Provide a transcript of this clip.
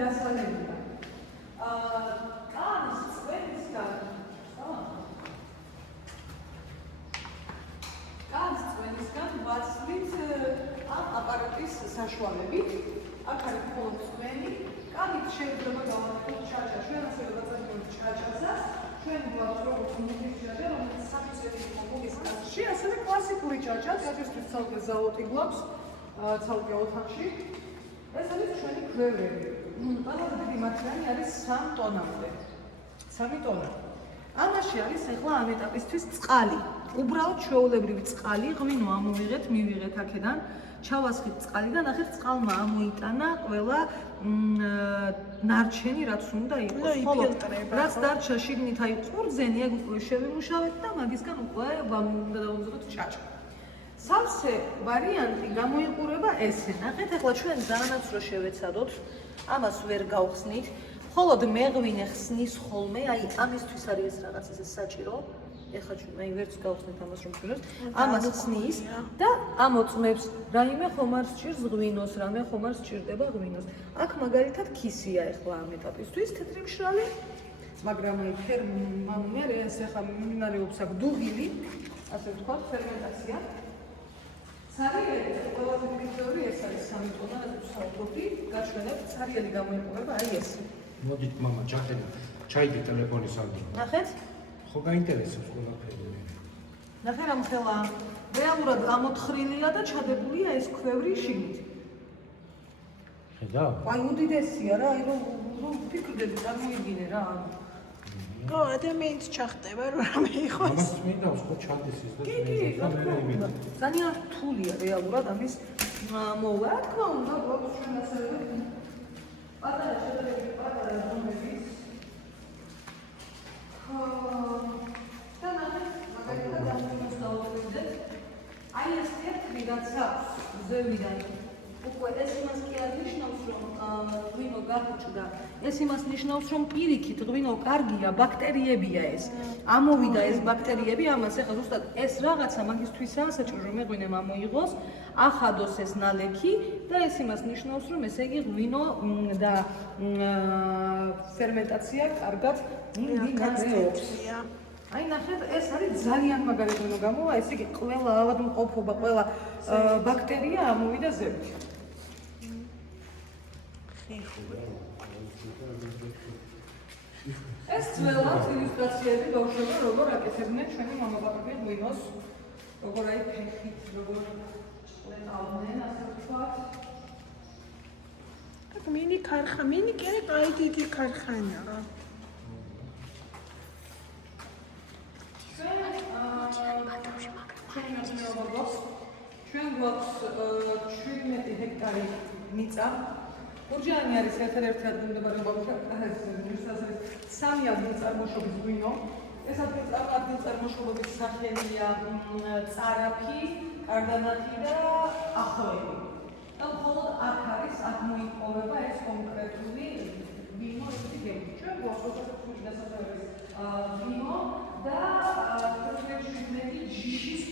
დასალევია. კანის წვენისგან ვაცვლით ამ აპარატის საშუალებით. აქ არის მხოლოდ წვენი. კანით შეიძლება გავაკეთოთ ჩაჭა. ჩვენ ასევე ვაწარმოებთ ჩაჭაზას. ჩვენ გვაქვს როგორც მუქის ჩაჭა, რომელიც საფიცელი მუქის კაცში, ასევე კლასიკური ჩაჭა, ჩაჭისთვის ცალკე ზაოტი გვაქვს, ცალკე ოთახში. ეს არის ჩვენი ქვევრები. ყველაზე დიდი მათგანი არის 3 ტონამდე. 3 ტონა. ამაში არის ახლა ამ ეტაპისთვის წყალი. უბრალოდ ჩვეულებრივი წყალი, ღვინო ამოვიღეთ, მივიღეთ აქედან, ჩავასხით წყალი და ნახეთ წყალმა ამოიტანა ყველა ნარჩენი რაც უნდა იყოს. ხოლო რაც დარჩა შიგნით აი ყურძენი, ეგ უკვე შევიმუშავეთ და მაგისგან უკვე უნდა დავამზადოთ ჩაჭა. სავსე ვარიანტი გამოიყურება ესე. ნახეთ, ახლა ჩვენ ძალიანაც რო შევეცადოთ, ამას ვერ გავხსნით. მხოლოდ მეღვინე ხსნის ხოლმე, აი ამისთვის არის ეს რაღაც ესე საჭირო. ეხლა ჩვენ აი ვერც გავხსნით ამას რომ გქონდეს. ამას ხსნის და ამოწმებს რაიმე ხომ არ სჭირს ღვინოს, რამე ხომ არ სჭირდება ღვინოს. აქ მაგალითად ქისია ეხლა ამ ეტაპისთვის თეთრი მშრალი, მაგრამ აი მე ეს ახლა მიმდინარეობს აქ დუღილი, ასე ვთქვათ, ფერმენტაცია. ცარიელი ყველაზე დიდი თეორი ეს არის 3 ტონა, რაც საუბრობდი, გაჩვენებთ ცარიელი გამოიყურება აი ეს. მოდით მამა, ჩახედეთ, ჩაიდე ტელეფონის ადრე. ნახეთ? ხო გაინტერესებს ყველაფერი. ნახე რა ხელა რეალურად ამოთხრილია და ჩადებულია ეს ქვევრი შიგნით. ხედავ? აი უდიდესია რა, აი რომ ფიქრდები წარმოიდგინე რა. ო, ადამიანს ჩახტება რომ რამე იყოს. ამას მინდა უცხო ჩადეს ის და ძალიან რთულია რეალურად ამის მოვა. რა თქმა უნდა, გვაქვს ჩვენ ასევე პატარა შედარებით პატარა რომლებიც და ნახეთ, მაგალითად ამას დავუყურებდეთ. აი ეს თეთრი რაც აქვს ზევიდან უკვე ეს იმას კი არ ნიშნავს, რომ ღვინო გაგვჭდა. ეს იმას ნიშნავს, რომ პირიქით ღვინო კარგია, ბაქტერიებია ეს. ამოვიდა ეს ბაქტერიები, ამას ეხლა ზუსტად ეს რაღაცა მაგისთვისაა საჭირო, რომ მეღვინემ ამოიღოს, ახადოს ეს ნალექი და ეს იმას ნიშნავს, რომ ესე იგი ღვინო და ფერმენტაცია კარგად მიმდინარეობს. აი ნახეთ, ეს არის ძალიან მაგარი ღვინო გამოვა, ესე იგი ყველა ავადმყოფობა, ყველა ბაქტერია ამოვიდა ზევით. ეს ძველად ილუსტრაციები ბავშვებმა როგორ აკეთებდნენ ჩვენი მამაპაპები ღვინოს, როგორ აი ფეხით, როგორ ყლეყავდნენ, ასე ვთქვათ. აქ მინი კი აი დიდი ქარხანაა. ჩვენ გვაქვს 17 ჰექტარი მიწა. გურჯაანი არის ერთ-ერთი ადგილმდებარე სამი ადგილწარმოშობის ღვინო. ეს ადგილწარმოშობების სახელია წარაფი, კარდანათი და ახლოები. და მხოლოდ აქ არის, აქ მოიპოვება ეს კონკრეტული ღვინო, ესეთი გემი. ჩვენ გვაქვს 27 დასახელების ღვინო და 17 ჯიშის